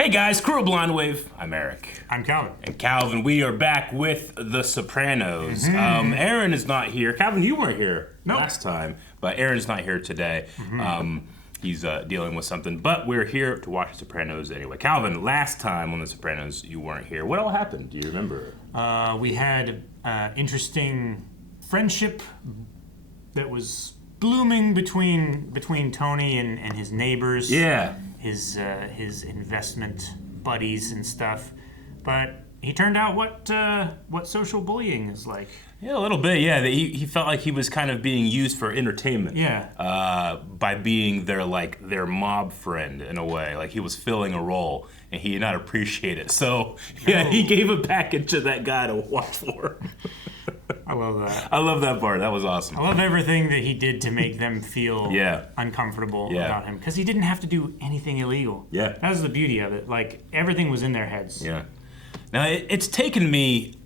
Hey guys, Crew of Blonde Wave. I'm Eric. I'm Calvin. And Calvin, we are back with The Sopranos. Aaron is not here. Calvin, you weren't here last time, but Aaron's not here today. He's dealing with something, but we're here to watch The Sopranos anyway. Calvin, last time on The Sopranos, you weren't here. What all happened? Do you remember? We had interesting friendship that was blooming between Tony and his neighbors. Yeah. His investment buddies and stuff, but he turned out what social bullying is like. Yeah, a little bit. Yeah, he felt like he was kind of being used for entertainment. Yeah. By being their mob friend in a way, like he was filling a role, and he did not appreciate it. So yeah, he gave a package to that guy to watch for. I love that. I love that part. That was awesome. I love everything that he did to make them feel uncomfortable about him, because he didn't have to do anything illegal. Yeah. That was the beauty of it. Like, everything was in their heads. Yeah. Now, it's taken me,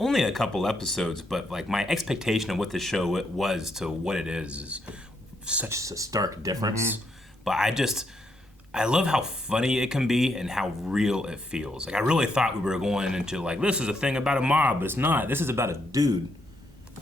only a couple episodes, but like my expectation of what the show was to what it is such a stark difference. But I love how funny it can be and how real it feels. Like, I really thought we were going into, like, this is a thing about a mob, but it's not. This is about a dude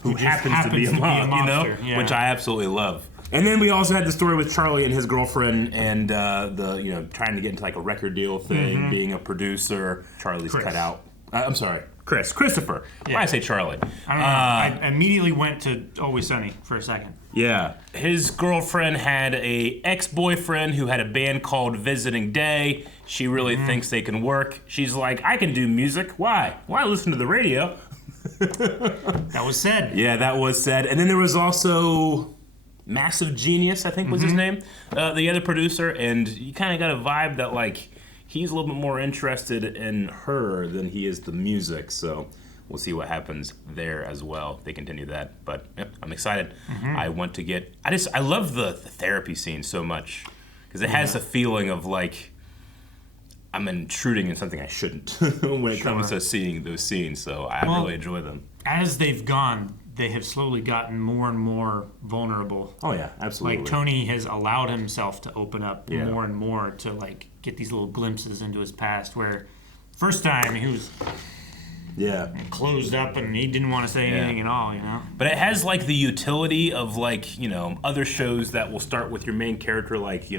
who happens to be a mob, you know? Yeah. Which I absolutely love. And then we also had the story with Charlie and his girlfriend and trying to get into like a record deal thing, being a producer. Charlie's cut out. I'm sorry. Christopher. Yeah. Why did I say Charlie? I don't know. I immediately went to Always Sunny for a second. Yeah. His girlfriend had a ex-boyfriend who had a band called Visiting Day. She really thinks they can work. She's like, I can do music. Why? Why listen to the radio? That was said. Yeah, that was said. And then there was also Massive Genius, I think was his name, the other producer. And you kind of got a vibe that, like, he's a little bit more interested in her than he is the music. So we'll see what happens there as well. They continue that. But yeah, I'm excited. I want to get... I love the therapy scene so much. Because it has a feeling of, like, I'm intruding in something I shouldn't when it comes to seeing those scenes. So I really enjoy them. As they've gone, they have slowly gotten more and more vulnerable. Oh, yeah, absolutely. Like, Tony has allowed himself to open up more and more to, like, get these little glimpses into his past, where first time he was closed up and he didn't want to say anything at all, you know? But it has, like, the utility of, like, other shows that will start with your main character, like,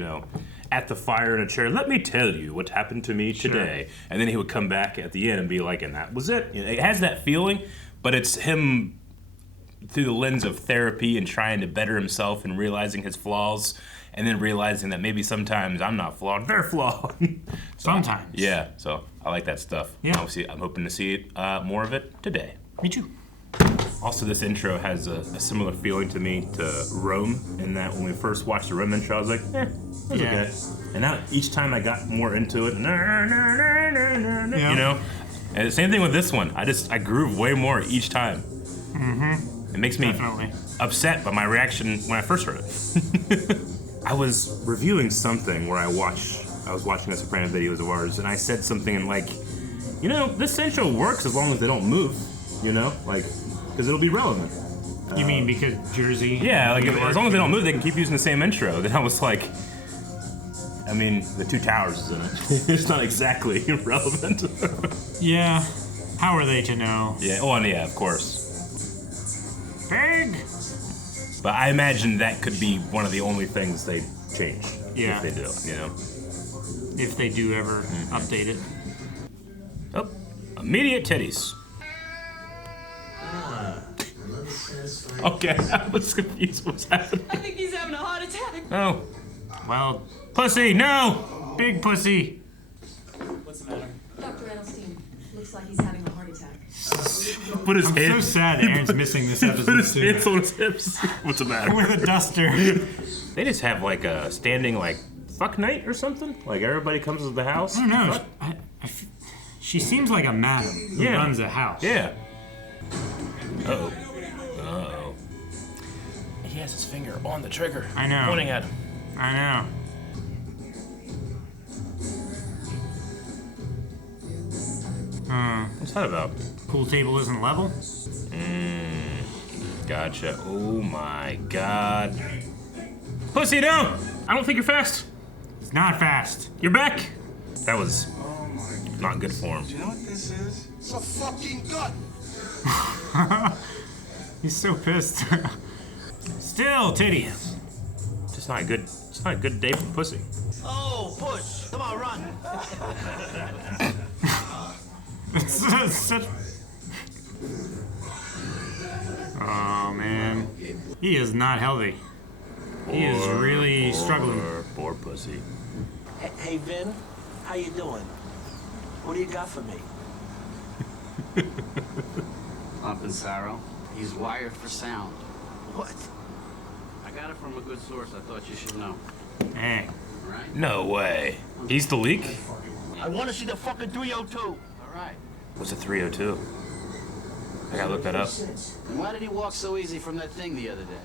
at the fire in a chair, let me tell you what happened to me today. And then he would come back at the end and be like, and that was it. It has that feeling, but it's him through the lens of therapy and trying to better himself and realizing his flaws, and then realizing that maybe sometimes I'm not flawed, they're flawed. Sometimes. Yeah, so I like that stuff. Yeah. Obviously, I'm hoping to see more of it today. Me too. Also, this intro has a similar feeling to me to Rome, in that when we first watched the Rome intro, I was like, that's okay. And now each time I got more into it, And the same thing with this one. I groove way more each time. It makes me upset by my reaction when I first heard it. I was reviewing something where I was watching a Soprano videos of ours, and I said something and like, this intro works as long as they don't move, like, because it'll be relevant. You mean because Jersey? Yeah, like as long as they don't move, they can keep using the same intro. Then I was like, I mean, the Two Towers is in it. It's not exactly relevant. Yeah. How are they to know? Yeah. Oh, and yeah, of course. Big. But I imagine that could be one of the only things they change. Yeah. If they do, If they do ever update it. Oh, immediate titties. Okay, I was confused what's happening. I think he's having a heart attack. Oh. Well, Pussy, no! big pussy. What's the matter? Dr. Edelstein, looks like he's having a heart attack. Put his I'm so sad that Aaron's missing this episode. Put his hands on his hips. What's the matter? With a duster. They just have like a standing like fuck night or something? Like everybody comes to the house? I don't know. She seems like a madam who runs a house. Yeah. Uh-oh. Uh-oh. He has his finger on the trigger. I know. Pointing at him. I know. What's that about? Pool table isn't level? Gotcha. Oh my god. Pussy, no! I don't think you're fast. It's not fast. You're back. That was not good for him. Do you know what this is? It's a fucking gut. He's so pissed. Still, titty. It's not a good. It's not a good day for pussy. Oh, push! Come on, run! It's such... Oh man, he is not healthy. He is really struggling. Poor pussy. Hey, Vin, how you doing? What do you got for me? Sarro. He's wired for sound. What? I got it from a good source. I thought you should know. Dang. Right? No way. He's the leak? I want to see the fucking 302. All right. What's a 302? I gotta look that up. And why did he walk so easy from that thing the other day?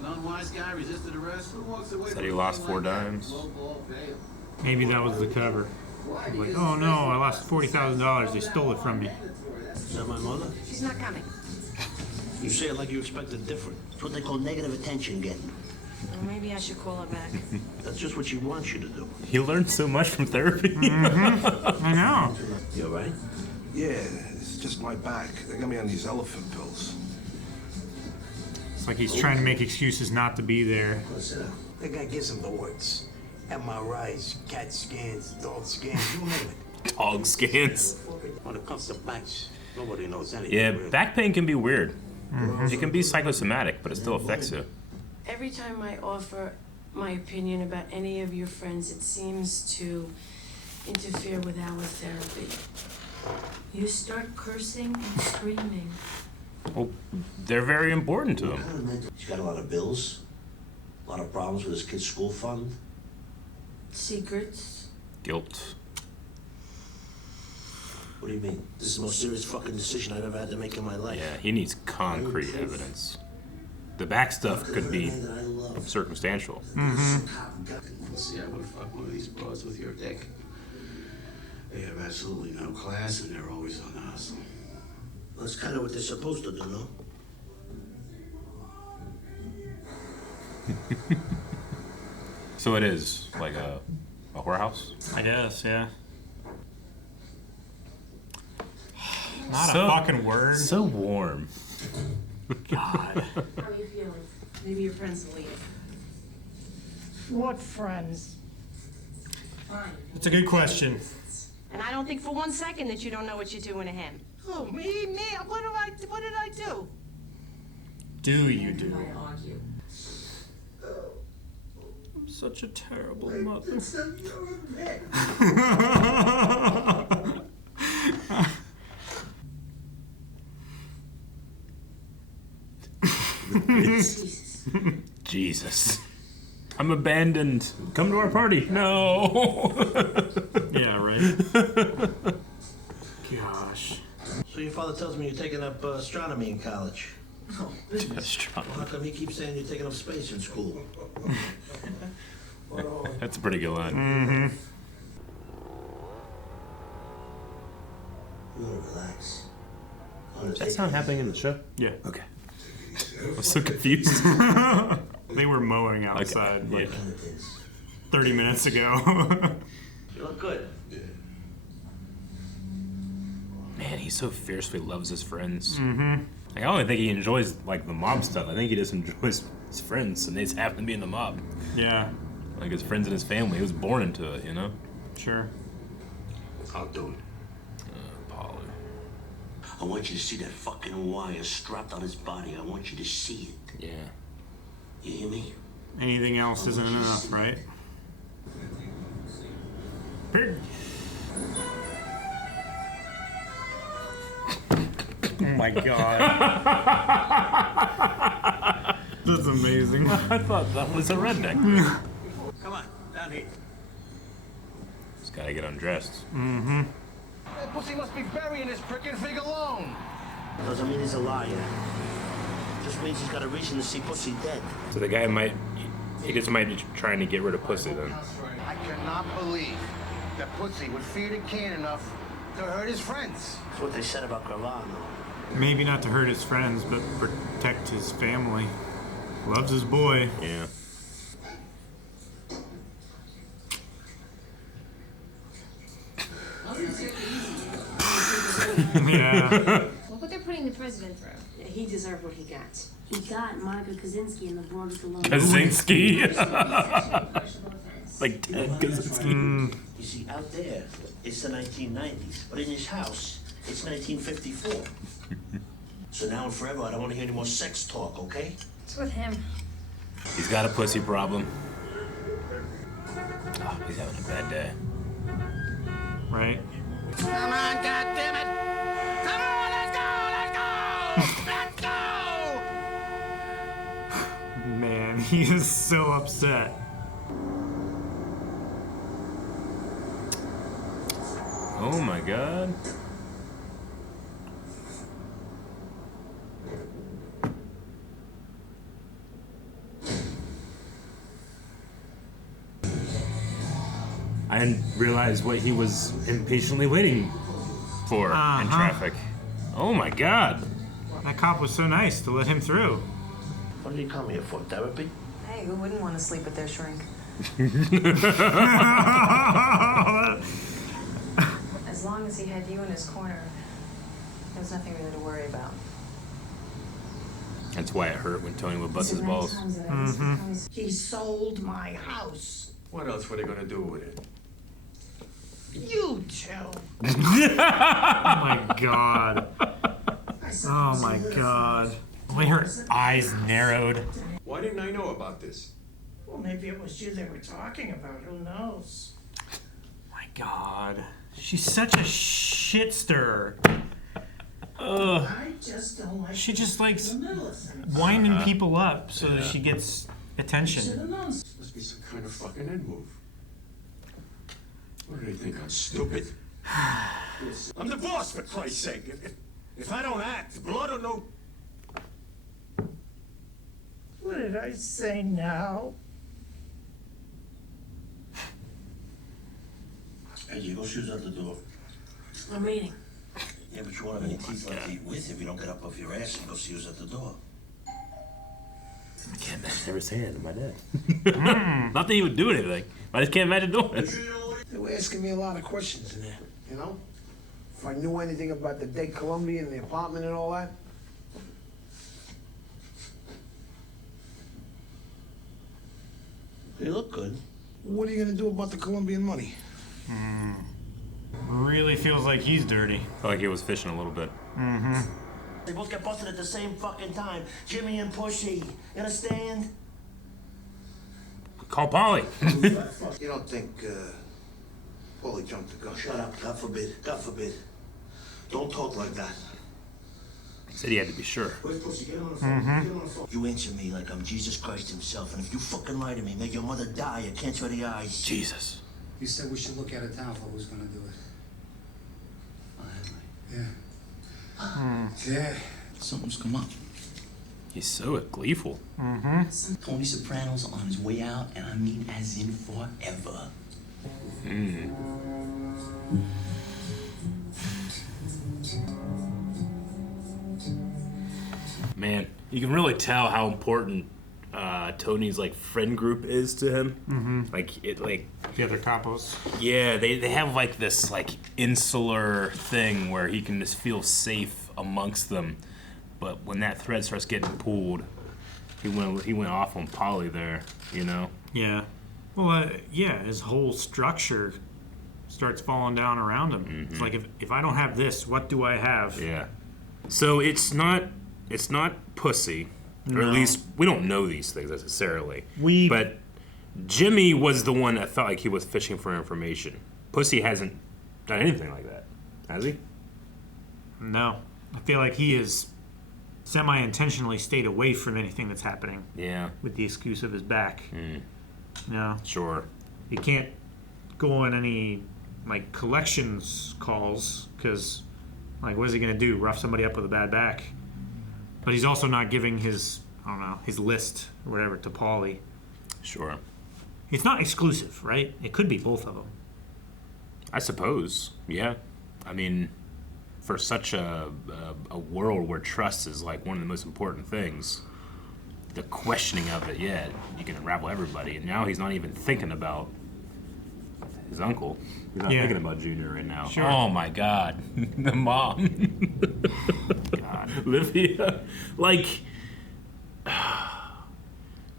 An unwise guy resisted arrest. Who walks away Said from he a lost thing 4 like that? dimes. Low ball bail. Maybe that was the cover. Like, oh no, I lost $40,000. They stole it from me. Is that my mother? She's not coming. You say it like you expected different. It's what they call negative attention getting. Well, maybe I should call her back. That's just what she wants you to do. He learned so much from therapy. I know. You all right? Yeah, it's just my back. They got me on these elephant pills. It's like he's trying to make excuses not to be there. Sit down. That guy gives him the works. MRIs, CAT scans, dog scans, you name it. Dog scans. When it comes to backs, nobody knows anything. Yeah, really. back pain can be weird. It can be psychosomatic, but it still affects you. Every time I offer my opinion about any of your friends, it seems to interfere with our therapy. You start cursing and screaming. Well, they're very important to him. He's got a lot of bills, a lot of problems with his kid's school fund. Secrets. Guilt. What do you mean? This is the most serious fucking decision I've ever had to make in my life. Yeah, he needs concrete evidence. The back stuff could be circumstantial. See, I would fuck one of these broads with your dick. They have absolutely no class, and they're always on the hustle. That's kind of what they're supposed to do, no? So it is like a whorehouse? I guess, yeah. Not So- a fucking word. So warm. God. How are you feeling? Maybe your friends will leave. What friends? Fine. It's a good question. And I don't think for 1 second that you don't know what you're doing to him. Oh, me? What did I do? Do you do? Why argue? I'm such a terrible mother. Jesus. Jesus. I'm abandoned. Come to our party. No. Yeah, right. Gosh. So your father tells me you're taking up astronomy in college. Astronomy. Well, how come he keeps saying you're taking up space in school? That's a pretty good line. You wanna relax. Is that sound happening in the show? Yeah. Okay. I was so confused. They were mowing outside Okay, like yeah. 30 minutes ago. You look good. Man, he so fiercely loves his friends. Like, I don't even think he enjoys like the mob stuff. I think he just enjoys his friends, and they just happen to be in the mob. Yeah, Like his friends and his family. He was born into it, you know. sure. I'll do it. Polly. I want you to see that fucking wire strapped on his body. I want you to see it. Yeah. You hear me? Anything else isn't enough, right? Pig. Oh my god. That's amazing. I thought that was a redneck. Come on, down here. Just gotta get undressed. That pussy must be burying his frickin' fig alone. Doesn't mean he's a liar. Just means he's got a reason to see pussy dead. So the guy he just might be trying to get rid of pussy then. I cannot believe that pussy would feed a can enough to hurt his friends. That's what they said about Gravano. Maybe not to hurt his friends, but protect his family. Loves his boy. Yeah. Yeah. Look what they're putting the president through. Yeah, he deserved what he got. He got Monica Kaczynski in the Bordello Columbian. Kaczynski. Questionable offense. Like Ted Kaczynski. You see, out there, it's the 1990s, but in this house, it's 1954. So now and forever, I don't want to hear any more sex talk, okay? What's with him? He's got a pussy problem. Oh, he's having a bad day. Right? Come on, goddammit! Come on, let's go! Let's go! Man, he is so upset. Oh my god. I didn't realize what he was impatiently waiting for in traffic. Oh my god. That cop was so nice to let him through. What did he come here for, therapy? Hey, who wouldn't want to sleep with their shrink? As long as he had you in his corner, there was nothing really to worry about. That's why it hurt when Tony would bust his balls. He sold my house. What else were they gonna do with it? You tell. Oh my god. Oh my god. The way her eyes narrowed. Why didn't I know about this? Well, maybe it was you they were talking about. Who knows? My god. She's such a shit stirrer. Ugh. I just don't like. She just likes the middle of things. winding people up so that she gets attention. Should've known. This must be some kind of fucking end move. What do they think? I'm stupid? I'm the boss, for Christ's sake. If I don't act, blood or no. What did I say now? Hey, you go shoes out the door. We're meeting. Yeah, but you won't have any teeth left to eat with if you don't get up off your ass and go see who's at the door. I can't imagine ever saying that to my dad. Not that he would do anything, but I just can't imagine doing it. They were asking me a lot of questions in there, you know? If I knew anything about the dead Columbian, the apartment and all that. You look good. What are you gonna do about the Columbian money? Really feels like he's dirty. Felt like he was fishing a little bit. They both get busted at the same fucking time. Jimmy and Pushy. You understand? Call Polly. You don't think, Paulie jumped the gun? Shut up. God forbid. God forbid. Don't talk like that. He said he had to be sure. Where's Pussy? Get him on the phone. Get him on the phone. You answer me like I'm Jesus Christ himself, and if you fucking lie to me, make your mother die, I can't show the eyes. Jesus. You said we should look out of town for who's gonna do it. Finally. Yeah. Yeah. Something's come up. He's so gleeful. Tony Soprano's on his way out, and I mean as in forever. Man, you can really tell how important Tony's like friend group is to him. Like The other capos. yeah, they have like this like insular thing where he can just feel safe amongst them. But when that thread starts getting pulled, he went off on Polly there, you know. Yeah. Well, yeah, his whole structure starts falling down around him. It's like, if I don't have this, what do I have? Yeah. So it's not Pussy, or at least we don't know these things necessarily. But Jimmy was the one that felt like he was fishing for information. Pussy hasn't done anything like that, has he? No. I feel like he has semi-intentionally stayed away from anything that's happening. Yeah. With the excuse of his back. No. Sure. He can't go on any like collections calls because, like, what is he gonna do? Rough somebody up with a bad back? But he's also not giving his, I don't know, his list or whatever to Paulie. Sure. It's not exclusive, right? It could be both of them. I suppose. Yeah. I mean, for such a world where trust is like one of the most important things, the questioning of it, yeah, you can unravel everybody. And now he's not even thinking about his uncle. He's not thinking about Junior right now. Sure. Oh my God, the mom. God. Livia, like,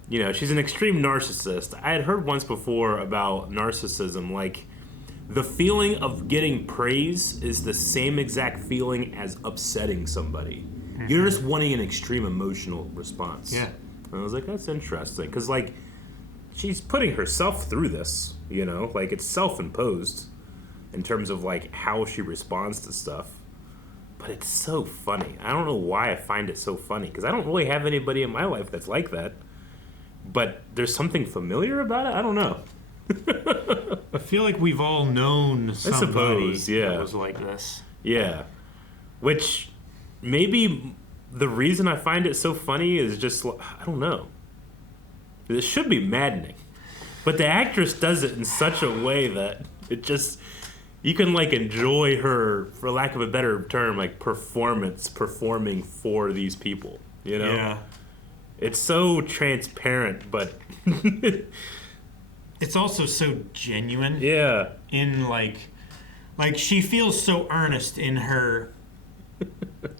you know, she's an extreme narcissist. I had heard once before about narcissism, like, the feeling of getting praise is the same exact feeling as upsetting somebody. You're just wanting an extreme emotional response. Yeah. And I was like, that's interesting. Because, like, she's putting herself through this, you know? Like, it's self-imposed in terms of, like, how she responds to stuff. But it's so funny. I don't know why I find it so funny. Because I don't really have anybody in my life that's like that. But there's something familiar about it? I don't know. I feel like we've all known somebody that was like this. Yeah. Which, maybe the reason I find it so funny is just, I don't know. It should be maddening. But the actress does it in such a way that it just, you can, like, enjoy her, for lack of a better term, like, performing for these people, you know? Yeah. It's so transparent, but it's also so genuine. Yeah. In, like she feels so earnest in her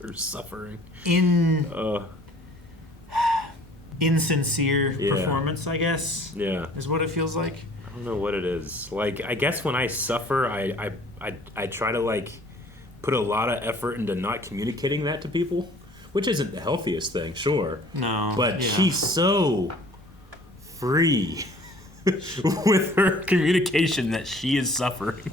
her suffering. Insincere performance, I guess. Yeah. Is what it feels like. I don't know what it is. Like, I guess when I suffer, I try to, like, put a lot of effort into not communicating that to people, which isn't the healthiest thing, sure. No. But she's so free with her communication that she is suffering.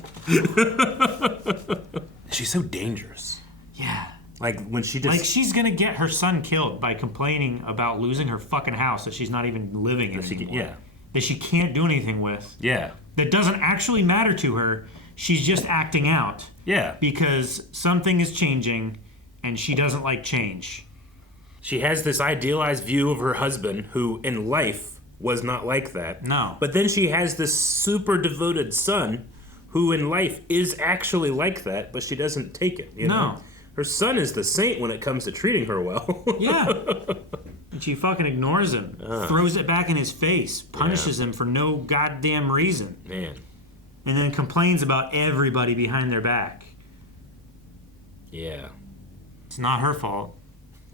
She's so dangerous. Yeah. Like, when she just... Like, she's gonna get her son killed by complaining about losing her fucking house that she's not even living in anymore. That she can't do anything with. Yeah. That doesn't actually matter to her. She's just acting out. Yeah. Because something is changing, and she doesn't like change. She has this idealized view of her husband, who in life was not like that. No. But then she has this super devoted son, who in life is actually like that, but she doesn't take it. You know? Her son is the saint when it comes to treating her well. Yeah. And she fucking ignores him, throws it back in his face, punishes him for no goddamn reason. Man. And then complains about everybody behind their back. Yeah. It's not her fault.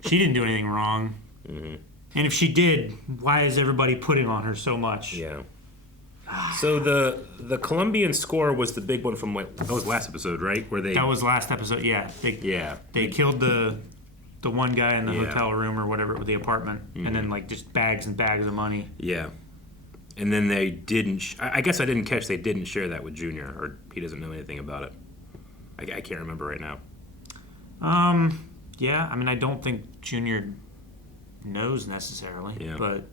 She didn't do anything wrong. Mm-hmm. And if she did, why is everybody putting on her so much? Yeah. So the Columbian score was the big one from that was last episode, right? Where that was last episode, yeah. They killed the one guy in the hotel room or whatever with the apartment, and then like just bags and bags of money. Yeah. And then they didn't. I guess I didn't catch. They didn't share that with Junior, or he doesn't know anything about it. I can't remember right now. Yeah. I mean, I don't think Junior knows necessarily, but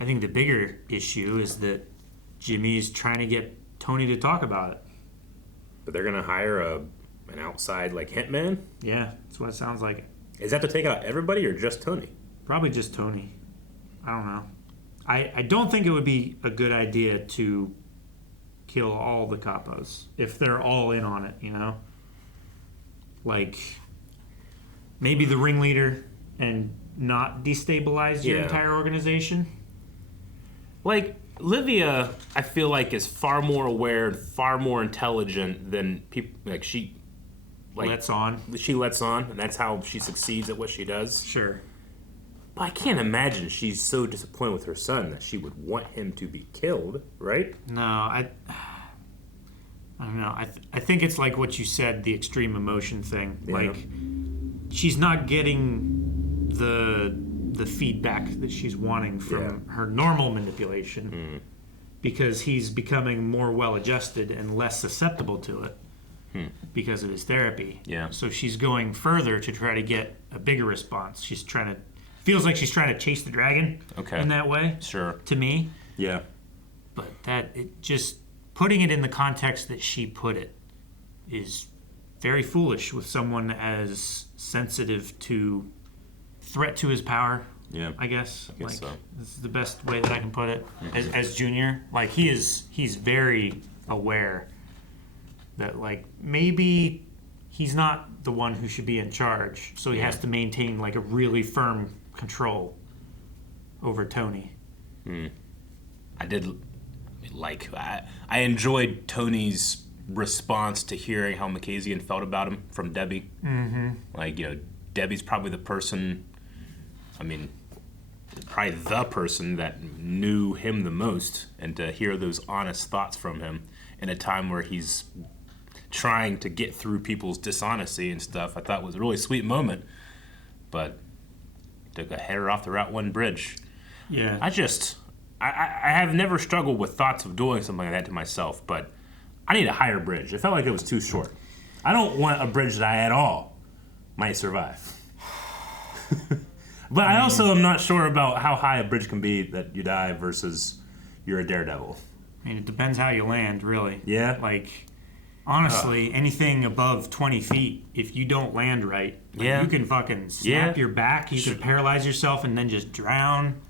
I think the bigger issue is that Jimmy's trying to get Tony to talk about it. But they're gonna hire an outside like hitman. Yeah, that's what it sounds like. Is that to take out everybody or just Tony? Probably just Tony. I don't know. I don't think it would be a good idea to kill all the capos if they're all in on it, you know? Like, maybe the ringleader and not destabilize your entire organization. Like, Livia, I feel like, is far more aware, far more intelligent than people. Like, she lets on. She lets on, and that's how she succeeds at what she does. Sure. But I can't imagine she's so disappointed with her son that she would want him to be killed, right? No, I don't know. I think it's like what you said, the extreme emotion thing. Yeah. Like, she's not getting the feedback that she's wanting from her normal manipulation because he's becoming more well-adjusted and less susceptible to it because of his therapy. Yeah. So she's going further to try to get a bigger response. Feels like she's trying to chase the dragon in that way. Sure. To me. Yeah. But putting it in the context that she put it is very foolish with someone as sensitive to threat to his power. Yeah, I guess so. This is the best way that I can put it. As Junior, like he's very aware that like maybe he's not the one who should be in charge, so he has to maintain like a really firm control over Tony. like. I enjoyed Tony's response to hearing how Makazian felt about him from Debbie. Mm-hmm. Like, Debbie's probably the person, probably the person that knew him the most, and to hear those honest thoughts from him in a time where he's trying to get through people's dishonesty and stuff, I thought was a really sweet moment. But took a header off the Route 1 bridge. Yeah. I have never struggled with thoughts of doing something like that to myself, but I need a higher bridge. It felt like it was too short. I don't want a bridge that I at all might survive. But I also am not sure about how high a bridge can be that you die versus you're a daredevil. It depends how you land, really. Yeah? Like, honestly, anything above 20 feet, if you don't land right, you can fucking snap your back, you can paralyze yourself and then just drown.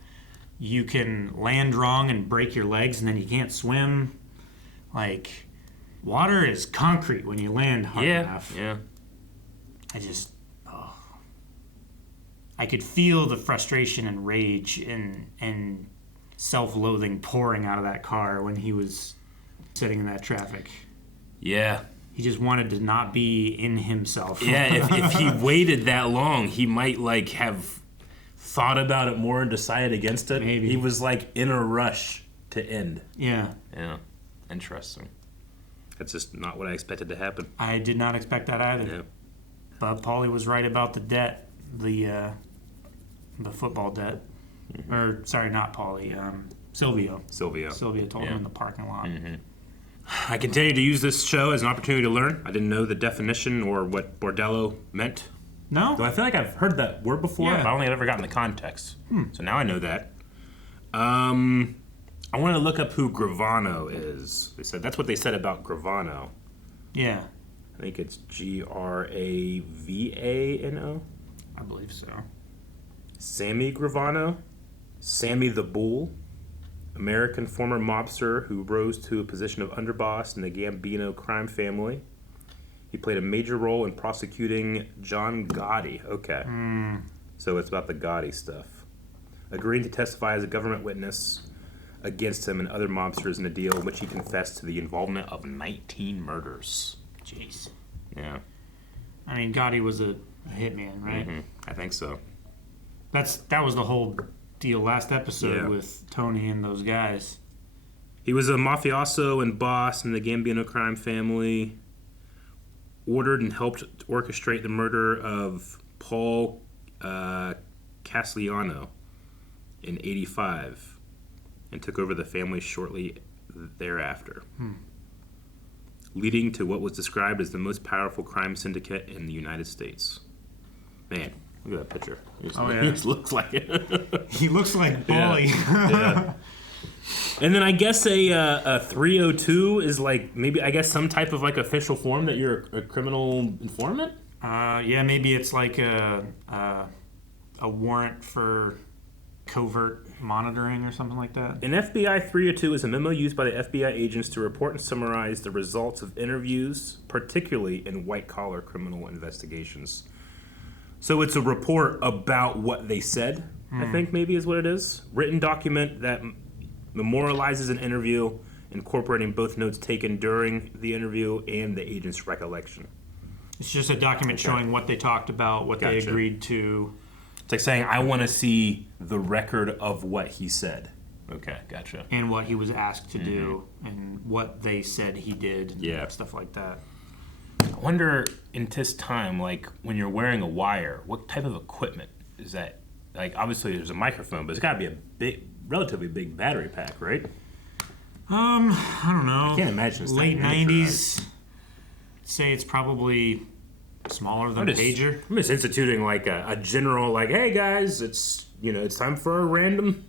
You can land wrong and break your legs and then you can't swim. Like, water is concrete when you land hard enough. Yeah. I could feel the frustration and rage and self-loathing pouring out of that car when he was sitting in that traffic. Yeah. He just wanted to not be in himself. Yeah, if he waited that long, he might have thought about it more and decided against it. Maybe. He was in a rush to end. Yeah. Yeah. Interesting. That's just not what I expected to happen. I did not expect that either. Yeah. But Paulie was right about the debt, the football debt. Mm-hmm. Or, sorry, not Paulie, Silvio. Silvio told him in the parking lot. Mm-hmm. I continue to use this show as an opportunity to learn. I didn't know the definition or what Bordello meant. No? Though I feel like I've heard that word before, but I don't think I've ever gotten the context. So now I know that. I want to look up who Gravano is. They said that's what they said about Gravano. Yeah. I think it's Gravano. I believe so. Sammy Gravano, Sammy the Bull, American former mobster who rose to a position of underboss in the Gambino crime family. He played a major role in prosecuting John Gotti. Okay. So it's about the Gotti stuff. Agreeing to testify as a government witness against him and other mobsters in a deal in which he confessed to the involvement of 19 murders. Jeez. Yeah. I mean, Gotti was a hitman, right? Mm-hmm. I think so. That was the whole deal last episode with Tony and those guys. He was a mafioso and boss in the Gambino crime family. Ordered and helped orchestrate the murder of Paul Castellano in '85 and took over the family shortly thereafter, leading to what was described as the most powerful crime syndicate in the United States. Man, look at that picture. He just looks like it. He looks like Paulie. Yeah. And then I guess a 302 is maybe some type of official form that you're a criminal informant? Yeah, maybe it's like a warrant for covert monitoring or something like that. An FBI 302 is a memo used by the FBI agents to report and summarize the results of interviews, particularly in white-collar criminal investigations. So it's a report about what they said, I think maybe is what it is. Written document that memorializes an interview, incorporating both notes taken during the interview and the agent's recollection. It's just a document showing what they talked about, what they agreed to. It's like saying, I want to see the record of what he said. Okay, gotcha. And what he was asked to do, and what they said he did, stuff like that. I wonder, in this time, when you're wearing a wire, what type of equipment is that? Obviously there's a microphone, but it's got to be a relatively big battery pack, right? I don't know. I can't imagine it's late 90s. Say it's probably smaller than a pager. I'm just instituting a general hey guys, it's time for a random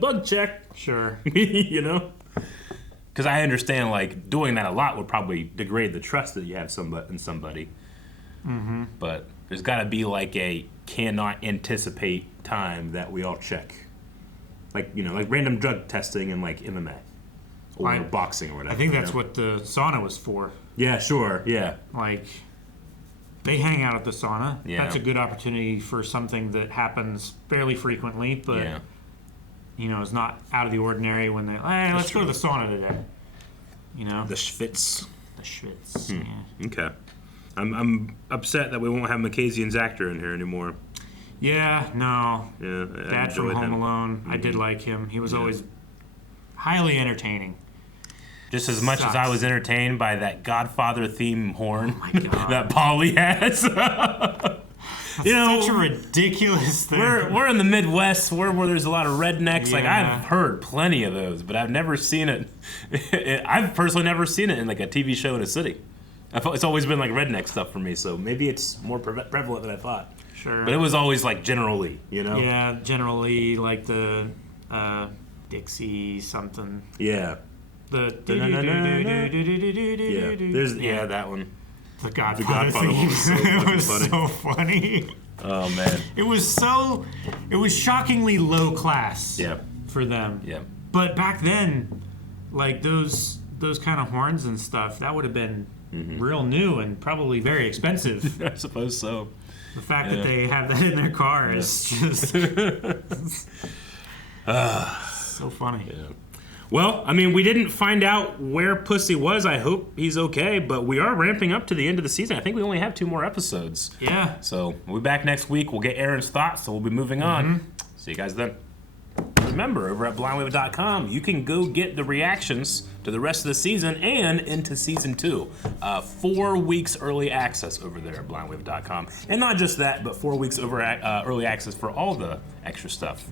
bug check. Sure. Because I understand doing that a lot would probably degrade the trust that you have in somebody. Mm-hmm. But there's got to be a cannot anticipate time that we all check. Like random drug testing and MMA. Or boxing or whatever. I think that's what the sauna was for. Yeah, sure, yeah. They hang out at the sauna. Yeah. That's a good opportunity for something that happens fairly frequently, but is not out of the ordinary when they're, hey, let's go to the sauna today. The schwitz. The schwitz. Yeah. Okay. I'm upset that we won't have Makazian's actor in here anymore. Yeah, no. Yeah, Dad from Home Alone. I did like him. He was always highly entertaining. Just as much as I was entertained by that Godfather theme horn that Paulie has. Such a ridiculous thing. We're in the Midwest where there's a lot of rednecks. Like, I've heard plenty of those, but I've never seen it. I've personally never seen it in like a TV show in a city. It's always been like redneck stuff for me, so maybe it's more prevalent than I thought. Sure. But it was always like General Lee, Yeah, General Lee, like the Dixie something. Yeah. The that one. The Godfather theme. It was so funny. Oh man. It was shockingly low class. Yeah. For them. Yeah. But back then, like those kind of horns and stuff, that would have been real new and probably very expensive. I suppose so. The fact that they have that in their car is just so funny. Yeah. Well, I mean, we didn't find out where Pussy was. I hope he's okay, but we are ramping up to the end of the season. I think we only have 2 more episodes. Yeah. So we'll be back next week. We'll get Aaron's thoughts, so we'll be moving on. See you guys then. Remember, over at blindwave.com, you can go get the reactions to the rest of the season and into season 2. 4 weeks early access over there at blindwave.com. And not just that, but 4 weeks early access for all the extra stuff,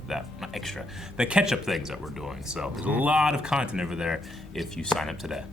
the catch-up things that we're doing. So there's a lot of content over there if you sign up today.